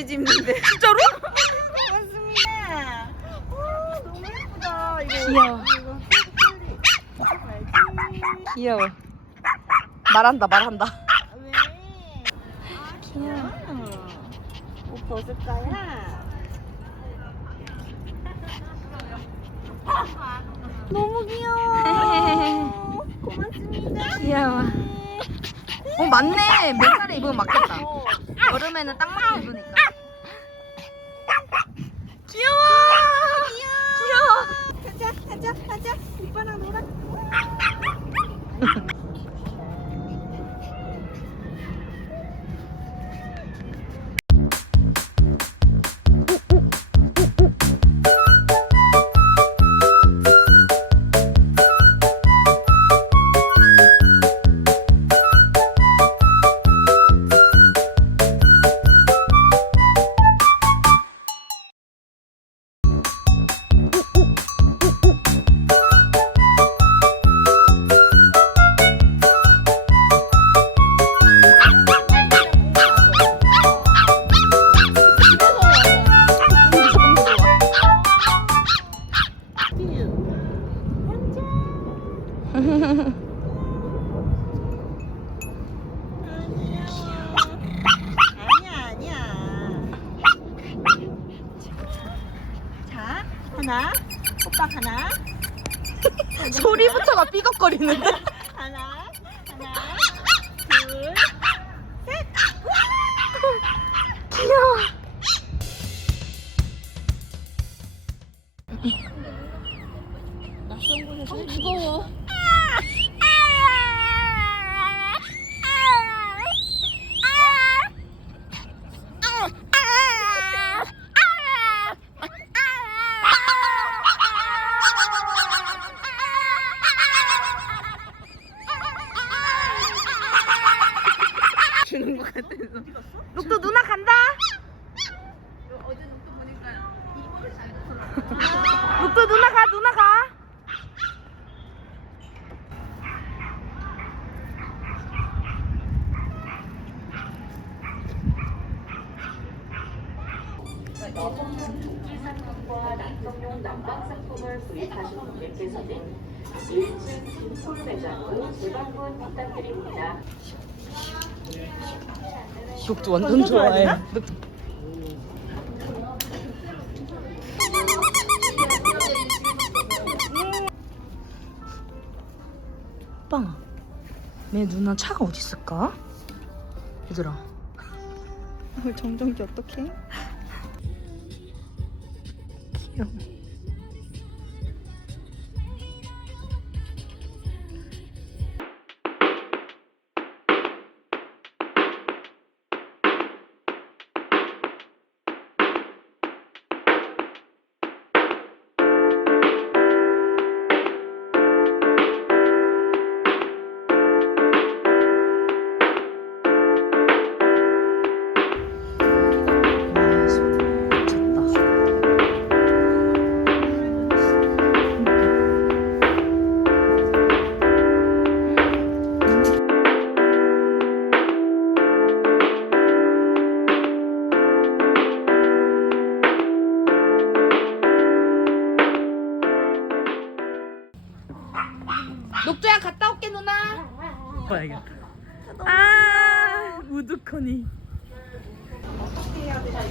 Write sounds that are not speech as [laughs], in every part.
사이즈 입는데 [laughs] 진짜로? 맞습니다. 오, 너무 예쁘다. 이거 귀여워. 이거 귀여워 말한다 말한다 왜? 아, 귀여워. 옷 벗을 거야. 너무 귀여워. 고맙습니다. 귀여워 어 맞네 맨살에 입으면 맞겠다 여름에는 딱 맞게 입으니까 귀여워 귀여워 가자, 가자, 가자. 오빠 삐걱거리는데 녹두 누나 가 누나 가 상품과 남성용 난방 상품을 구입하신 분들께서는 1층 진풀 매장으로 재방문 부탁드립니다. 녹두 완전 좋아해 내 누나 차가 어디 있을까? 얘들아 정정기 어떡해? [laughs] 귀여워 녹두야 갔다 올게 누나. 봐야겠다. 아 우두커니.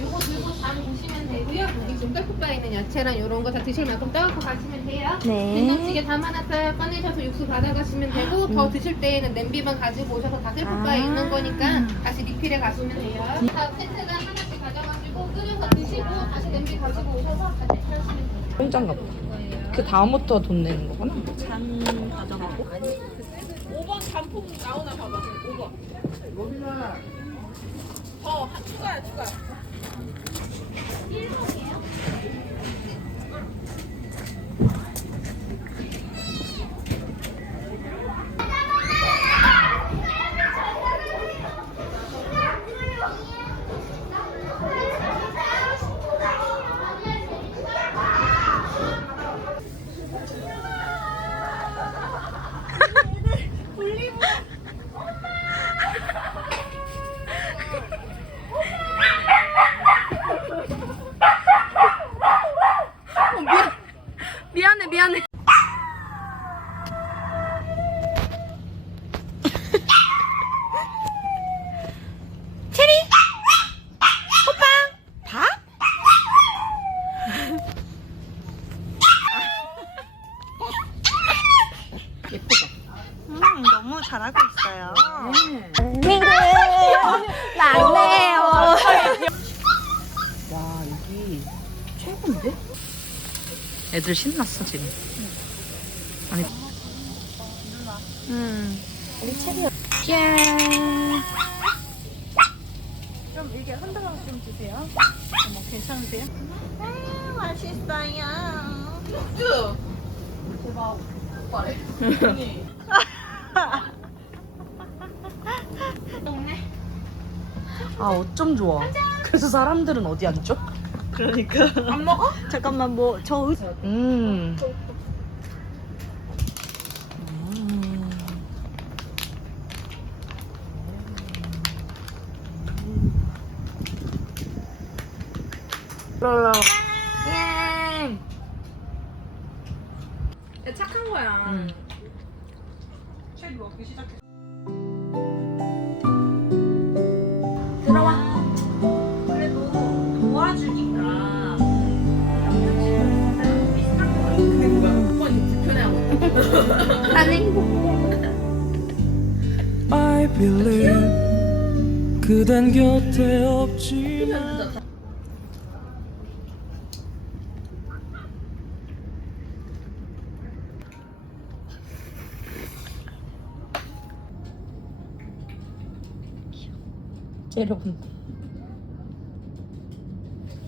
요거 들고 장 보시면 되고요. 여기 지금 떡국바에 있는 야채랑 이런 거 다 드실 만큼 떠갖고 가시면 돼요. 네. 된장찌개 담아놨어요. 꺼내셔서 육수 받아가시면 되고 더 드실 때에는 냄비만 가지고 오셔서 다슬국바에 아. 있는 거니까 다시 리필해 가시면 돼요. 다 세트가 하나씩 가져가지고 끓여서 드시고 다시 냄비 가지고 오셔서 다시 하시면 돼요. 공짜인가 보다. 그 다음부터 돈 내는 거구나. 잔 가져가고. 5번 단품 나오나 봐봐. 5번. 더, 한 추가야, 추가. 체리 예쁘죠? 음, 너무 잘하고 있어요. 막내요 와 여기 최고인데? 애들 신났어 지금 아니 음 우리 체리 짠좀 이게 흔들어 좀 주세요. 어머, 괜찮으세요? 아, 맛있어요. 아 어쩜 좋아 그래서 사람들은 어디 앉죠? 그러니까. 안 먹어? 잠깐만, 뭐, 저 의... 음. 예. 야, 착한 거야. 음. 책 먹기 시작해. 그래도 도와주니까. 근데 뭐야? 오빠 이거 불편해하고. 난 행복 I believe 그댄 곁에 없지만 여러분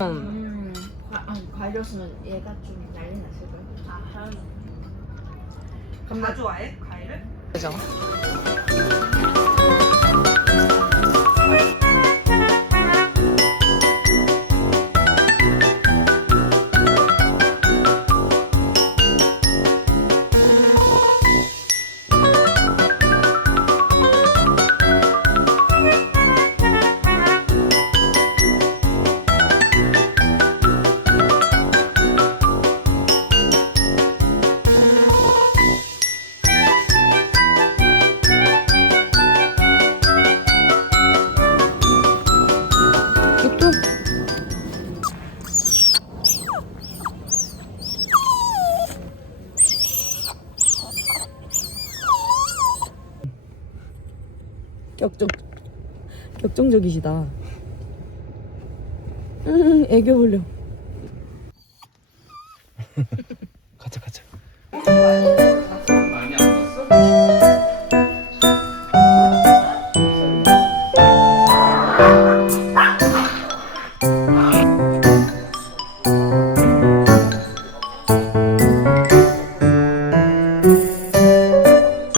음, 과, 아니, 과일이었으면 얘가 좀 난리 났을 거야. 다 좋아해? 과일을? 그죠? 격정 격정적이시다. 음, 애교 불려.